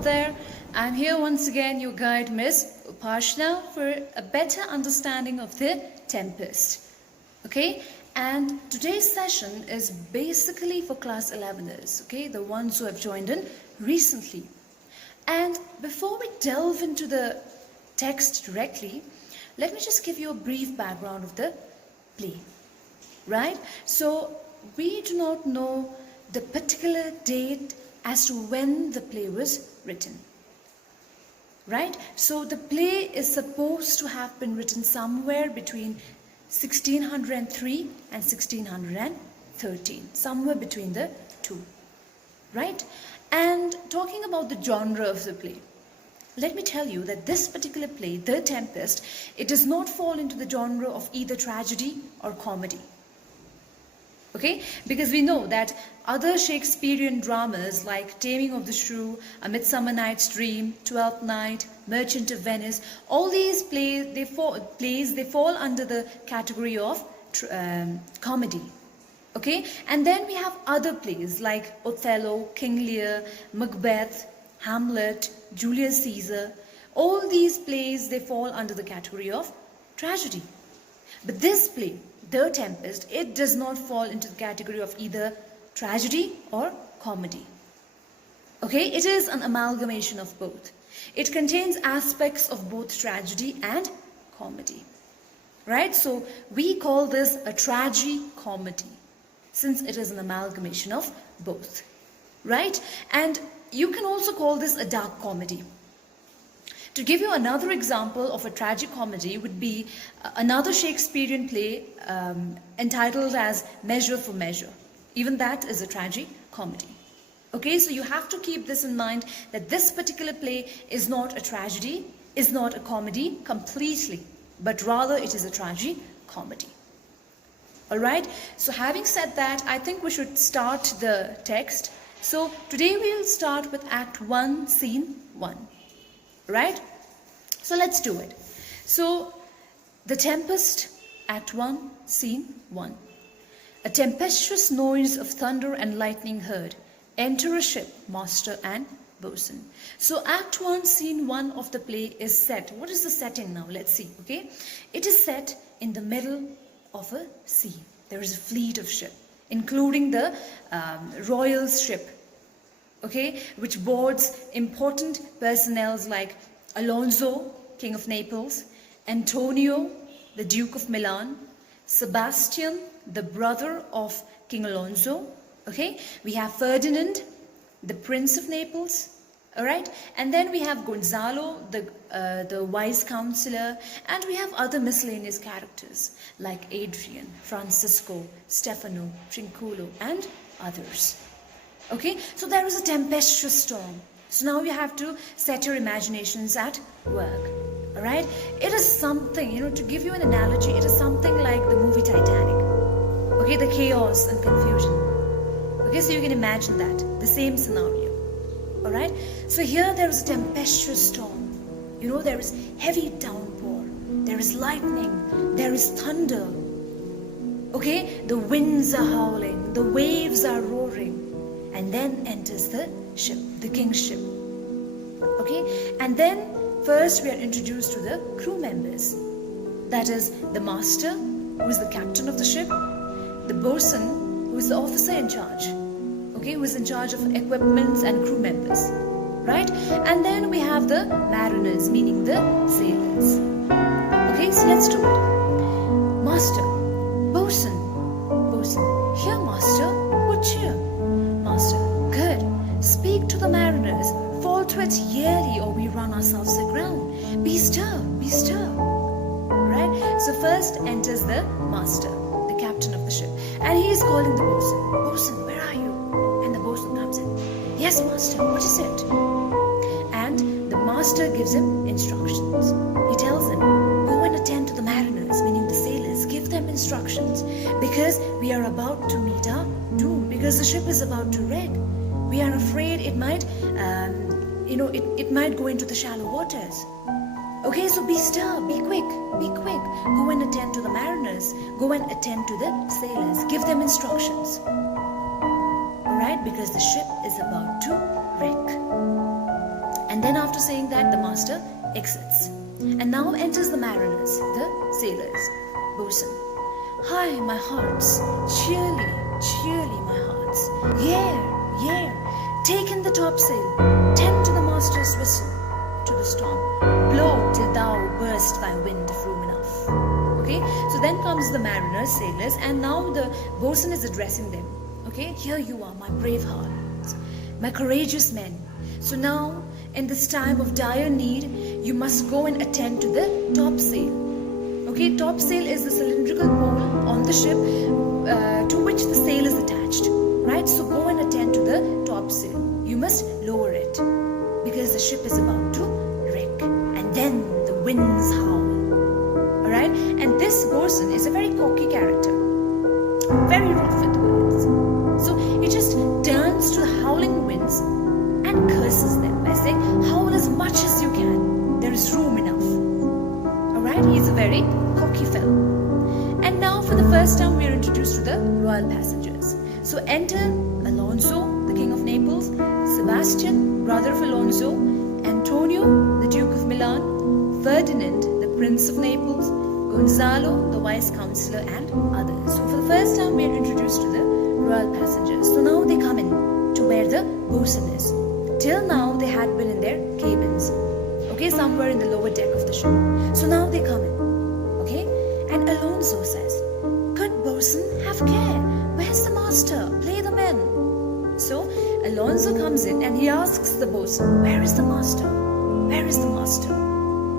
out there. I'm here once again, your guide Miss Upashna, for a better understanding of the Tempest. Okay, and today's session is basically for class 11ers, okay, the ones who have joined in recently. And before we delve into the text directly, let me just give you a brief background of the play, right? So we do not know the particular date as to when the play was written, right? So the play is supposed to have been written somewhere between 1603 and 1613, somewhere between the two, right? And talking about the genre of the play, let me tell you that this particular play, The Tempest, it does not fall into the genre of either tragedy or comedy. Okay, because we know that other Shakespearean dramas like Taming of the Shrew, A Midsummer Night's Dream, Twelfth Night, Merchant of Venice, all these plays they fall under the category of comedy. Okay, and then we have other plays like Othello, King Lear, Macbeth, Hamlet, Julius Caesar. All these plays they fall under the category of tragedy. But this play, The Tempest, it does not fall into the category of either tragedy or comedy. Okay, it is an amalgamation of both. It contains aspects of both tragedy and comedy. Right? So we call this a tragi-comedy, since it is an amalgamation of both. Right? And you can also call this a dark comedy. To give you another example of a tragic comedy would be another Shakespearean play entitled as Measure for Measure. Even that is a tragic comedy. Okay, so you have to keep this in mind, that this particular play is not a tragedy, is not a comedy completely, but rather it is a tragic comedy. Alright, so having said that, I think we should start the text. So today we will start with Act 1, Scene 1. Right? So let's do it. So, The Tempest, Act 1, Scene 1. A tempestuous noise of thunder and lightning heard. Enter a ship, master and boatswain. So Act 1, Scene 1 of the play is set. What is the setting now? Let's see, okay? It is set in the middle of a sea. There is a fleet of ships, including the royal's ship, okay, which boards important personnel like Alonso, King of Naples, Antonio, the Duke of Milan, Sebastian, the brother of King Alonso, okay, we have Ferdinand, the Prince of Naples, all right, and then we have Gonzalo, the wise counselor, and we have other miscellaneous characters like Adrian, Francisco, Stefano, Trinculo, and others. Okay, so there is a tempestuous storm. So now you have to set your imaginations at work. Alright? It is something, to give you an analogy, it is something like the movie Titanic. Okay, the chaos and confusion. Okay, so you can imagine that, the same scenario. Alright? So here there is a tempestuous storm. There is heavy downpour. There is lightning. There is thunder. Okay, the winds are howling. The waves are roaring. And then enters the ship, the king's ship. Okay, and then first we are introduced to the crew members. That is the master, who is the captain of the ship, the boatswain, who is the officer in charge, okay, who is in charge of equipments and crew members, right? And then we have the mariners, meaning the sailors. Okay, so let's do it. Master, boatswain, here master, what cheer? Master, good. Speak to the mariners. Fall to it yearly, or we run ourselves aground. Be stir, be stir. Right? So first enters the master, the captain of the ship, and he is calling the boatswain. Boatswain, where are you? And the boatswain comes in. Yes, master. What is it? And the master gives him instructions. He tells him, go and attend to the mariners, meaning the sailors. Give them instructions, because we are about to meet our doom, because the ship is about to wreck. We are afraid it might, it might go into the shallow waters. Okay, so be stir, be quick, be quick. Go and attend to the mariners. Go and attend to the sailors. Give them instructions. Alright, because the ship is about to wreck. And then after saying that, the master exits. And now enters the mariners, the sailors. Bosun. Hi, my hearts, cheerly, cheerly, my hearts. Yare, yare, take in the topsail, tend to the master's whistle, to the storm. Blow till thou burst thy wind of room enough. Okay, so then comes the mariners, sailors, and now the bosun is addressing them. Okay, here you are, my brave hearts, my courageous men. So now, in this time of dire need, you must go and attend to the topsail. Okay, topsail is the cylindrical pole on the ship to which the sail is attached. Right, so go and attend to the topsail. You must lower it because the ship is about to wreck. And then the winds howl. Alright, and this bosun is a very cocky character, very rough with words. So he just turns to the howling winds and curses them by saying, howl as much as you can, there is room enough. Alright, he's a very cocky fellow. And now for the first time we are introduced to the royal passengers. So enter Alonso, the King of Naples, Sebastian, brother of Alonso, Antonio, the Duke of Milan, Ferdinand, the Prince of Naples, Gonzalo, the Vice Councillor, and others. So for the first time we are introduced to the royal passengers. So now they come in to where the bosun is. Till now they had been in their cabins, okay, somewhere in the lower deck of the ship. So now they come in, okay, and Alonso says, good bosun, have care, where's the master, play the men. So Alonso comes in and he asks the bosun, where is the master, where is the master?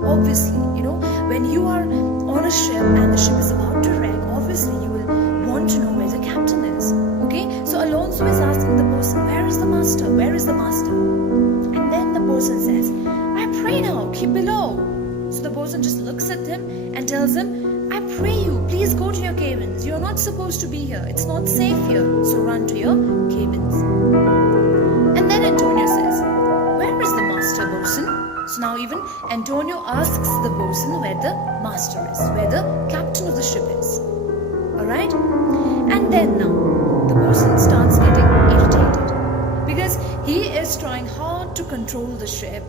Obviously, when you are on a ship and the ship is about to wreck, obviously you will want to know where the captain is, okay, so Alonso is asking the bosun, where is the master, where is the master? And then the bosun says, I pray now, keep below. So the bosun just looks at him and tells him, I pray you, please go to your cabins. You're not supposed to be here. It's not safe here. So run to your cabins. And then Antonio says, where is the master, bosun? So now even Antonio asks the bosun where the master is, where the captain of the ship is. Alright? And then now the bosun starts getting irritated because he is trying hard to control the ship.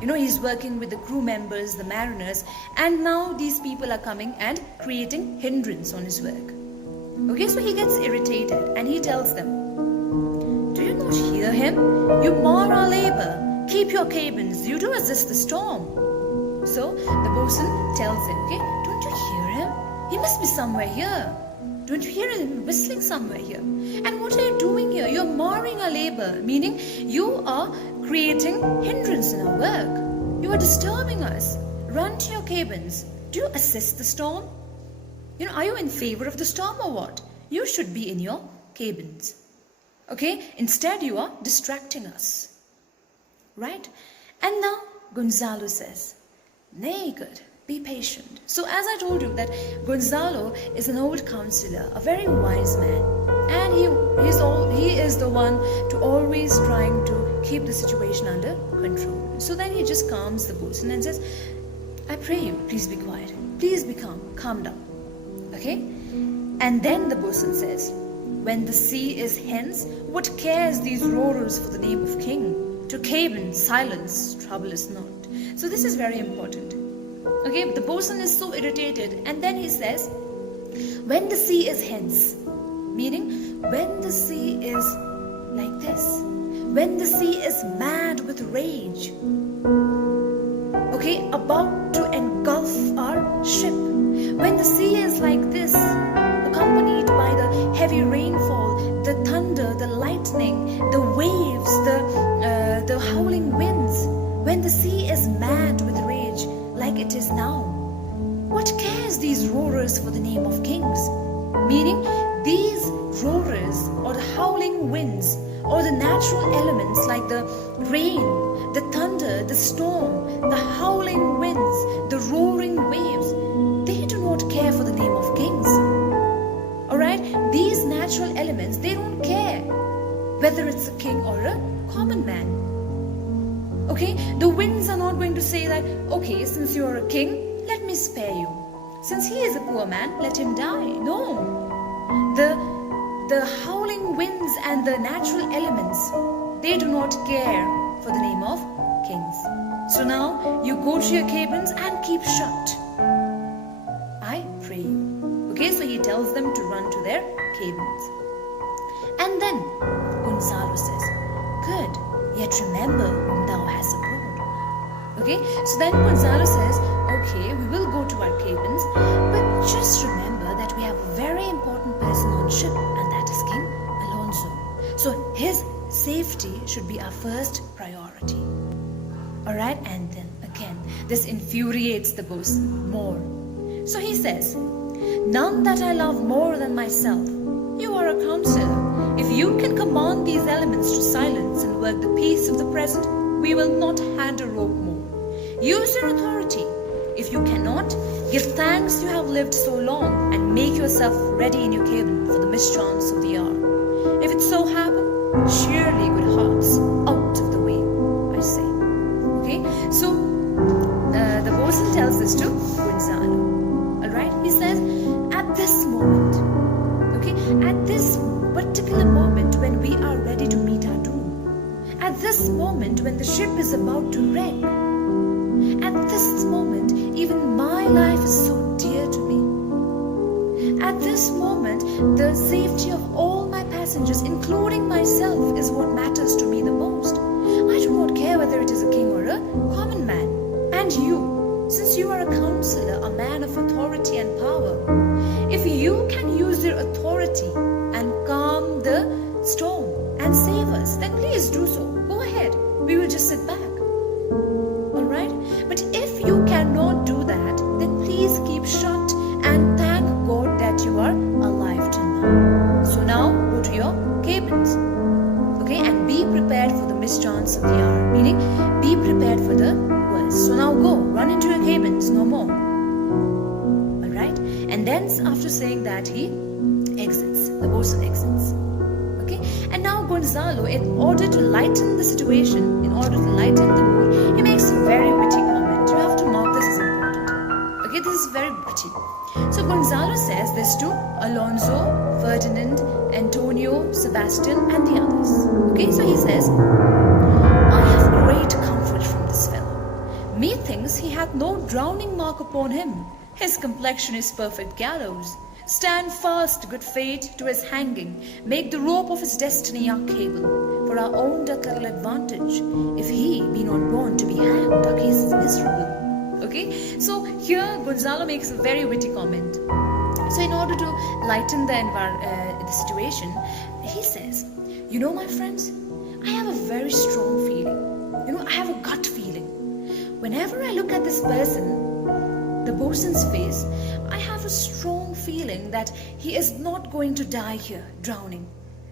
He's working with the crew members, the mariners, and now these people are coming and creating hindrance on his work. Okay, so he gets irritated and he tells them, do you not hear him? You mar our labor. Keep your cabins. You do resist the storm. So the bosun tells him, okay, don't you hear him? He must be somewhere here. Don't you hear him whistling somewhere here? And what are you doing here? You're marring our labor, meaning you are creating hindrance in our work. You are disturbing us. Run to your cabins. Do you assist the storm? Are you in favor of the storm or what? You should be in your cabins. Okay? Instead, you are distracting us. Right? And now, Gonzalo says, nay, good. Be patient. So as I told you that Gonzalo is an old counselor, a very wise man, and he is the one to always trying to keep the situation under control. So then he just calms the bosun and says, I pray you, please be quiet. Please be calm down. Okay? And then the bosun says, when the sea is hence, what cares these roarers for the name of king? To cabin, silence, trouble is not. So this is very important. Okay, the bosun is so irritated, and then he says, when the sea is hence, meaning when the sea is like this, when the sea is mad with rage, okay, about to engulf our ship, when the sea is like this, accompanied by the heavy rainfall, the thunder, the lightning, the waves, the howling winds, when the sea is mad with rage, like it is now. What cares these roarers for the name of kings? Meaning, these roarers or the howling winds or the natural elements like the rain, the thunder, the storm, the howling winds, the roaring waves, they do not care for the name of kings. Alright? These natural elements, they don't care whether it's a king or a common man. Okay, the winds are not going to say that, okay, since you're a king, let me spare you. Since he is a poor man, let him die. No. The howling winds and the natural elements, they do not care for the name of kings. So now you go to your cabins and keep shut. I pray you. Okay, so he tells them to run to their cabins. And then Gonzalo says, good, yet remember whom thou hast approved. Okay, so then Gonzalo says, okay, we will go to our cabins, but just remember that we have a very important person on ship, and that is King Alonso. So his safety should be our first priority. Alright, and then again, this infuriates the bosun more. So he says, none that I love more than myself. You are a counselor. If you can command these elements to silence and work the peace of the present, we will not hand a rope more. Use your authority. If you cannot, give thanks you have lived so long and make yourself ready in your cabin for the mischance of the hour. If it so happen, surely good hearts out of the way, I say. Okay, so the bosun tells this to Gonzalo. Alright, he says, at this moment, okay, at this particular moment when we are ready to meet our doom, at this moment when the ship is about to wreck, at this moment, even my life is so dear to me. At this moment, the safety of all my passengers, including myself, is what matters to me the most. I do not care whether it is a king or a common man. And you, since you are a counselor, a man of authority and power, if you can use your authority and calm the storm and save us, then please do so. Go ahead. We will just sit back. Alright? But if you cannot do that, then please keep shut and thank God that you are alive till now. So now go to your cabins. Okay? And be prepared for the mischance of the hour. Meaning, be prepared for the worst. So now go, run into your cabins, no more. Alright? And then after saying that, he exits. The bosun exits. Okay? And now Gonzalo, in order to lighten the situation, in order to lighten the mood, he makes a very witty comment. You have to mark this as important. Okay, this is very witty. So Gonzalo says this to Alonso, Ferdinand, Antonio, Sebastian, and the others. Okay, so he says, I have great comfort from this fellow. Methinks he hath no drowning mark upon him. His complexion is perfect gallows. Stand fast, good fate, to his hanging. Make the rope of his destiny our cable. For our own doth little advantage. If he be not born to be hanged, our case is miserable. Okay? So here Gonzalo makes a very witty comment. So in order to lighten the situation, he says, you know, my friends, I have a very strong feeling. You know, I have a gut feeling. Whenever I look at this person, the bosun's face, I have a strong feeling that he is not going to die here, drowning.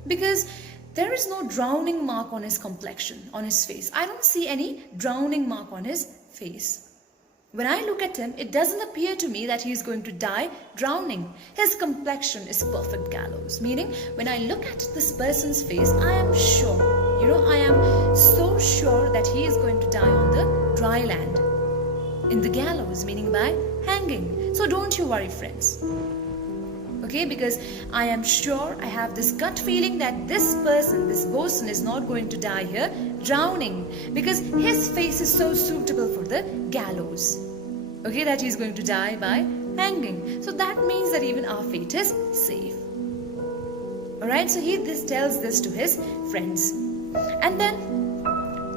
Because there is no drowning mark on his complexion, on his face. I don't see any drowning mark on his face. When I look at him, it doesn't appear to me that he is going to die drowning. His complexion is perfect gallows. Meaning, when I look at this person's face, I am sure, you know, I am so sure that he is going to die on the dry land. In the gallows, meaning by hanging. So don't you worry, friends. Okay, because I am sure, I have this gut feeling that this person, this bosun, is not going to die here drowning, because his face is so suitable for the gallows. Okay, that he is going to die by hanging. So that means that even our fate is safe. Alright, so he tells this to his friends. And then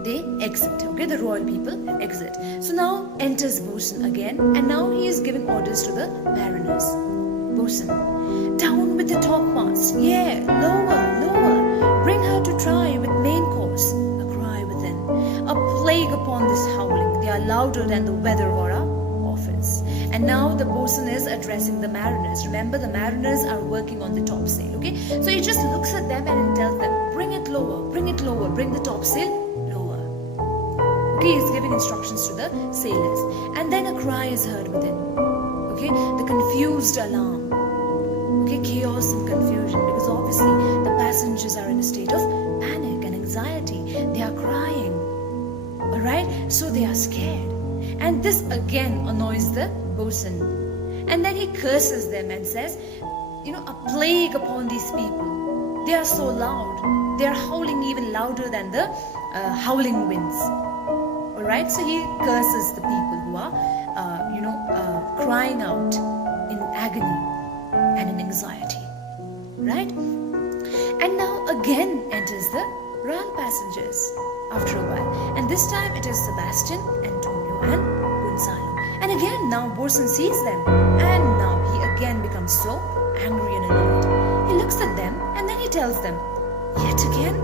they exit. Okay, the royal people exit. So now enters bosun again, and now he is giving orders to the mariners. Bosun, down with the topmast, yeah, lower, lower, bring her to try with main course. A cry within, a plague upon this howling, they are louder than the weather or our offense. And now the bosun is addressing the mariners. Remember, the mariners are working on the topsail, okay? So he just looks at them and tells them, bring it lower, bring it lower, bring the topsail lower. Okay, he's giving instructions to the sailors. And then a cry is heard within. Okay, the confused alarm. Okay, chaos and confusion, because obviously the passengers are in a state of panic and anxiety. They are crying. Alright, so they are scared. And this again annoys the bosun. And then he curses them and says, you know, a plague upon these people. They are so loud. They are howling even louder than the howling winds. Alright, so he curses the people who are, crying out in agony and in anxiety. Right? And now again enters the royal passengers after a while. And this time it is Sebastian, Antonio, and Gonzalo. And again, now Bosun sees them. And now he again becomes so angry and annoyed. He looks at them and then he tells them, "Yet again?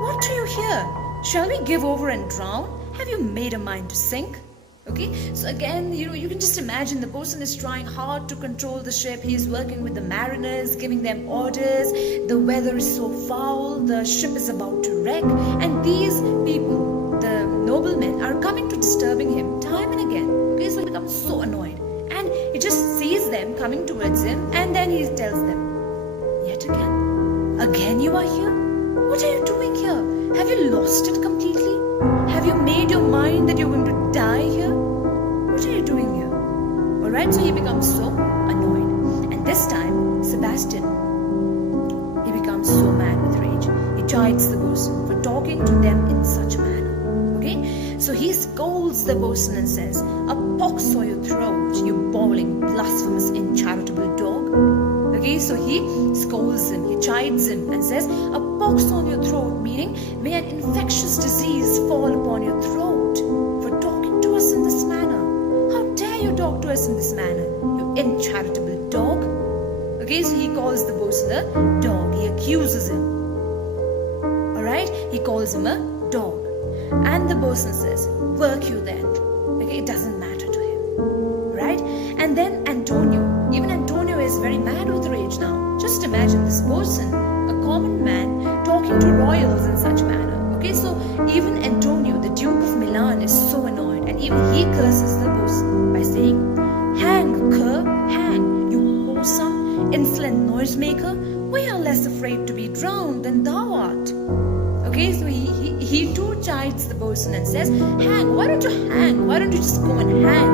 What do you hear? Shall we give over and drown? Have you made a mind to sink?" Okay, so again, you can just imagine the person is trying hard to control the ship. He is working with the mariners, giving them orders. The weather is so foul, the ship is about to wreck, and these people, the noblemen, are coming to disturbing him time and again. Okay, so he becomes so annoyed, and he just sees them coming towards him, and then he tells them, "Yet again? Again you are here? What are you doing here? Have you lost it completely? Have you made your mind that you're going to die here? What are you doing here?" Alright, so he becomes so annoyed. And this time, Sebastian, he becomes so mad with rage. He chides the bosun for talking to them in such a manner. Okay, so he scolds the bosun and says, "A pox on your throat, you bawling, blasphemous, incharitable dog." Okay, so he scolds him, he chides him and says, "A pox on your throat," meaning may an infectious disease fall upon your throat for talking to us in this manner. How dare you talk to us in this manner, you incharitable dog? Okay, so he calls the bosun a dog. He accuses him. Alright, he calls him a dog. And the bosun says, "Work you then." Okay, it doesn't matter to him. Right? And then Antonio, even Antonio is very mad with rage now. Just imagine this bosun, a common man, talking to royals in such manner. Okay, so even Antonio, the Duke of Milan, is so annoyed, and even he curses the bosun by saying, "Hang, cur, hang, you wholesome, insolent noisemaker. We are less afraid to be drowned than thou art." Okay, so he too chides the bosun and says, "Hang, why don't you hang? Why don't you just go and hang?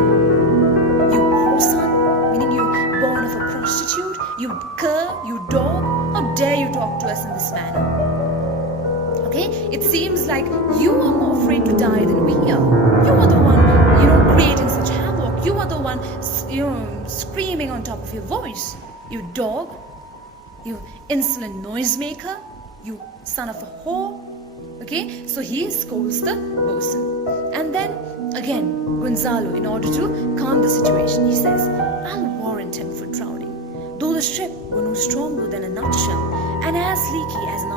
You whoreson," meaning you born of a prostitute, you cur, you dog, how dare you talk to us in this manner? Okay, it seems like you are more afraid to die than we are. You are the one, creating such havoc. You are the one, screaming on top of your voice. You dog, you insolent noisemaker, you son of a whore. Okay, so he scolds the bosun. And then again, Gonzalo, in order to calm the situation, he says, "I'll warrant him for drowning, though the ship were no stronger than a nutshell, and as leaky as an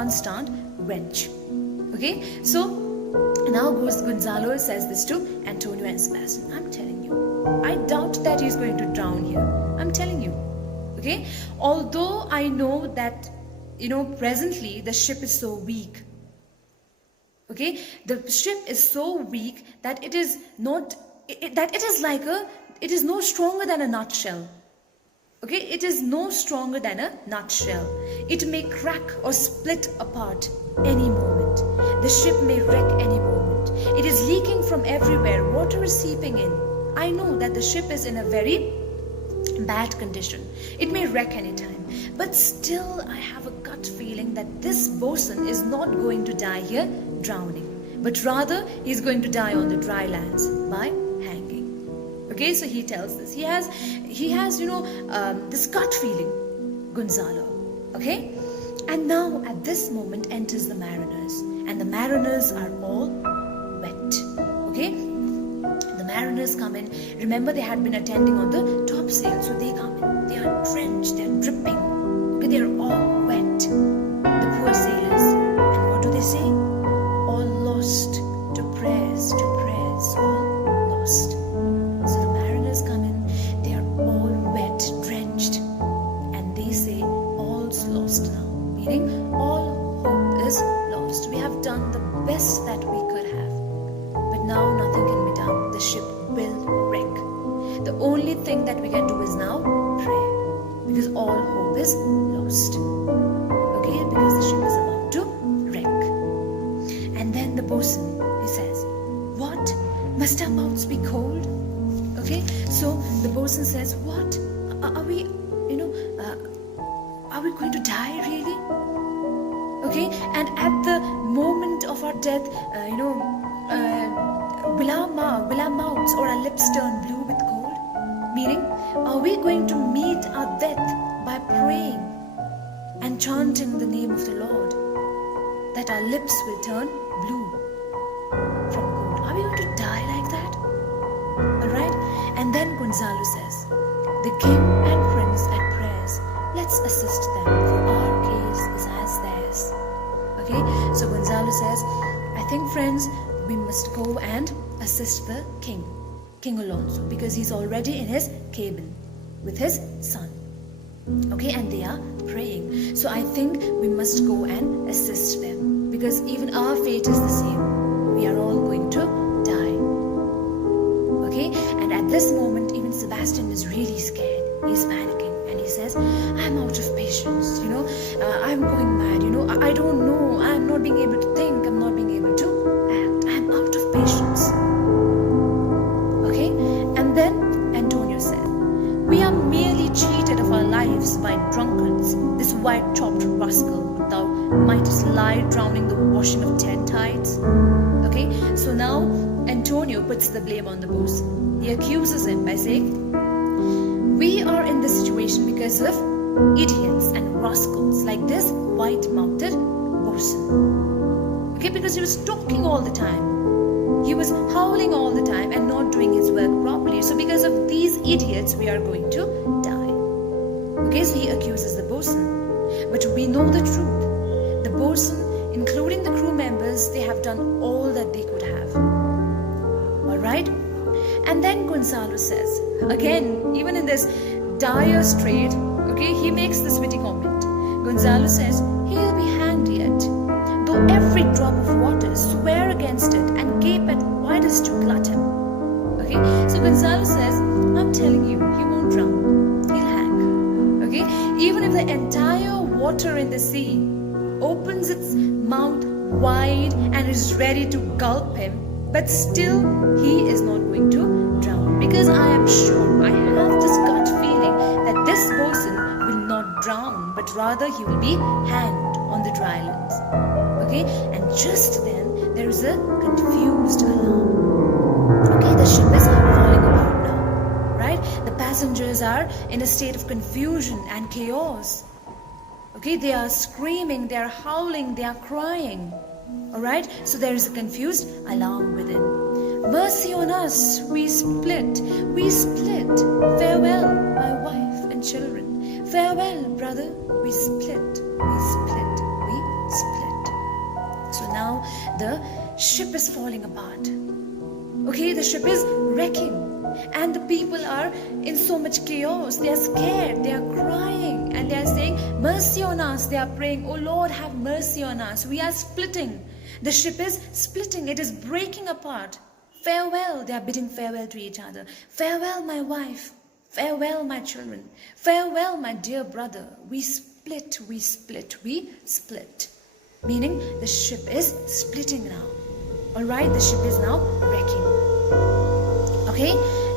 unstanched wrench." Okay, so now Gonzalo says this to Antonio and Sebastian. "I'm telling you, I doubt that he's going to drown here. I'm telling you." Okay, although I know that presently the ship is so weak. Okay, the ship is so weak that it is no stronger than a nutshell. Okay, it is no stronger than a nutshell. It may crack or split apart any moment. The ship may wreck any moment. It is leaking from everywhere. Water is seeping in. I know that the ship is in a very bad condition. It may wreck anytime. But still, I have a gut feeling that this bosun is not going to die here drowning, but rather he's going to die on the dry lands by hanging. Okay, so he tells this. He has this gut feeling, Gonzalo. Okay, and now at this moment enters the mariners, and the mariners are all wet. Okay, the mariners come in. Remember, they had been attending on the topsail, so they come in. They are drenched, they are dripping. Okay, they are all wet. The poor sailors. And what do they say? All lost to prayers, all lost. So the mariners come in. They are all wet, drenched, and they say, "All's lost now," meaning all hope is lost. We have done the best that we could have, but now nothing can be done. The ship will wreck. The only thing that we can do is now pray, because all hope is lost. Okay, because the ship is about to wreck. And then the bosun, he says, "What? Must our mouths be cold?" Okay, so the bosun says, "What? Are we going to die really?" Okay, and at the moment of our death, will our mouths or our lips turn blue with cold? Meaning, are we going to meet our death by praying and chanting the name of the Lord, that our lips will turn blue from cold? Are we going to die like that? Alright? And then Gonzalo says, the king and prince at prayers, let's assist them, for our case is as theirs. Okay? So Gonzalo says, I think, friends, we must go and assist the king, King Alonso, because he's already in his cabin with his son. Okay, and they are praying. So I think we must go and assist them, because even our fate is the same. We are all going to die. Okay, and at this moment, even Sebastian is really scared. He's panicking and he says, I'm out of patience, I'm going mad, I don't know, I'm not being able to think, I'm not being able to act, I'm out of patience. Okay, and then Antonio said, we are merely cheated of our lives by drunkards. This white-topped rascal, thou mightest lie drowning the washing of 10 tides. Okay, so now Antonio puts the blame on the bosun. He accuses him by saying, we are in this situation because of idiots and rascals like this white-mouthed bosun. Okay, because he was talking all the time. He was howling all the time and not doing his work properly. So because of these idiots, we are going to die. Okay, so he accuses the bosun. But we know the truth. The bosun, including the crew members, they have done all that they could have. Alright? And then Gonzalo says, again, even in this dire strait, okay, he makes this witty comment. Gonzalo says, he'll be hanged yet, though every drop of water swear against it and gape at widest to glut him. Okay, so Gonzalo says, I'm telling you, he won't drown, he'll hang. Okay, even if the entire water in the sea opens its mouth wide and is ready to gulp him, but still he is not going to drown, because I am sure, I have this gut feeling that this bosun will not drown, but rather he will be hanged on the dry lands. Okay, and just then there is a confused alarm. Okay, the ship is falling apart now, right? The passengers are in a state of confusion and chaos. Okay, they are screaming, they are howling, they are crying. Alright, so there is a confused alarm within. Mercy on us, we split, farewell, my wife and children. Farewell, brother, we split. So now the ship is falling apart. Okay, the ship is wrecking. And the people are in so much chaos. They are scared, they are crying, and they are saying, mercy on us. They are praying, oh Lord, have mercy on us. We are splitting. The ship is splitting, it is breaking apart. Farewell, they are bidding farewell to each other. Farewell, my wife. Farewell, my children. Farewell, my dear brother. We split. Meaning the ship is splitting now. Alright, the ship is now wrecking. Okay,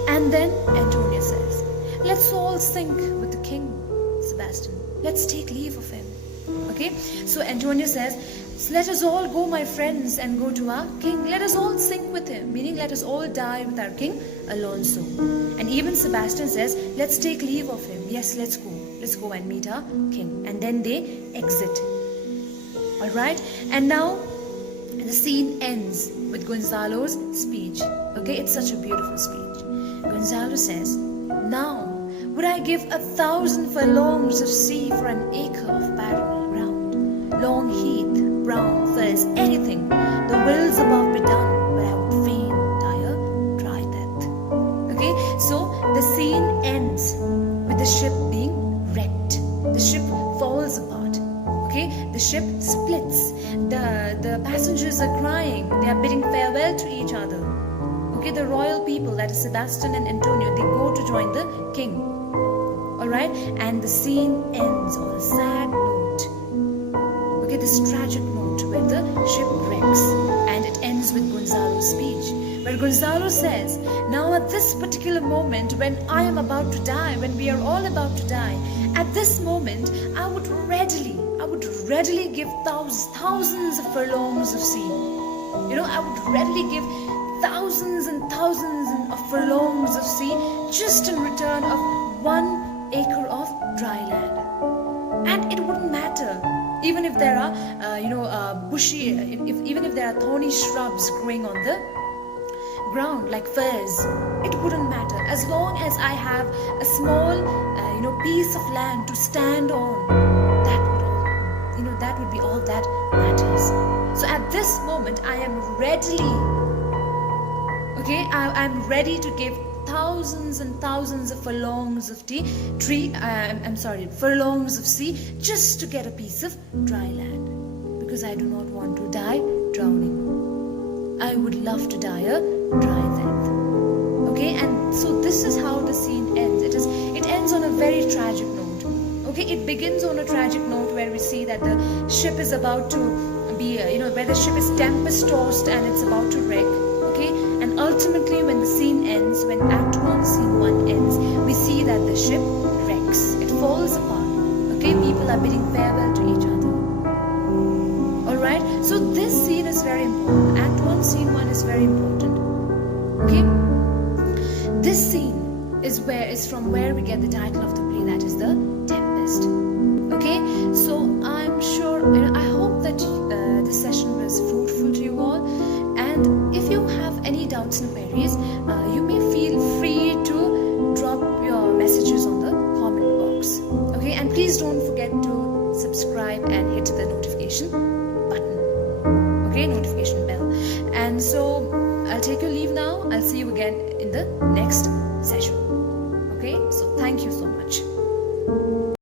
and then Antonio says, let's all sink with the king, Sebastian. Let's take leave of him. Okay, so Antonio says, let us all go, my friends, and go to our king. Let us all sink with him, meaning let us all die with our king, Alonso. And even Sebastian says, let's take leave of him. Yes, let's go. Let's go and meet our king. And then they exit. Alright, and now the scene ends with Gonzalo's speech. Okay, it's such a beautiful speech. Gonzalo says, now would I give 1,000 furlongs of sea for an acre of barren ground, long heath, brown fells, anything, the wills above be done, but I would fain die a dry death. Okay, so the scene ends with the ship being wrecked. The ship falls apart. Okay, the ship splits. The passengers are crying. They are bidding farewell to each other. Okay, the royal people, that is Sebastian and Antonio, they go to join the king. Alright, and the scene ends on a sad note. Okay, this tragic note where the ship wrecks, and it ends with Gonzalo's speech, where Gonzalo says, now at this particular moment when I am about to die, when we are all about to die, at this moment I would readily give thousands of furlongs of sea I would readily give thousands and thousands of furlongs of sea just in return of 1 acre of dry land. And it wouldn't matter, even if there are, bushy, even if there are thorny shrubs growing on the ground like firs. It wouldn't matter as long as I have a small, piece of land to stand on. That would be all that matters. So at this moment, I am readily, I'm ready to give thousands and thousands of furlongs of furlongs of sea just to get a piece of dry land, because I do not want to die drowning. I would love to die a dry death. And so this is how the scene ends. It ends on a very tragic note. It begins on a tragic note where we see that the ship is about to be, where the ship is tempest tossed and it's about to wreck. And ultimately, when the scene ends, when Act 1, Scene 1 ends, we see that the ship wrecks. It falls apart. People are bidding farewell to each other. Alright? So this scene is very important. Act 1, Scene 1 is very important. This scene is from where we get the title of the play, that is the Tempest. So I'm sure, I hope that this session was fruitful to you all. And if you have any doubts and queries, you may feel free to drop your messages on the comment box. And please don't forget to subscribe and hit the notification button. Notification bell. And so I'll take your leave now. I'll see you again in the next session. So thank you so much.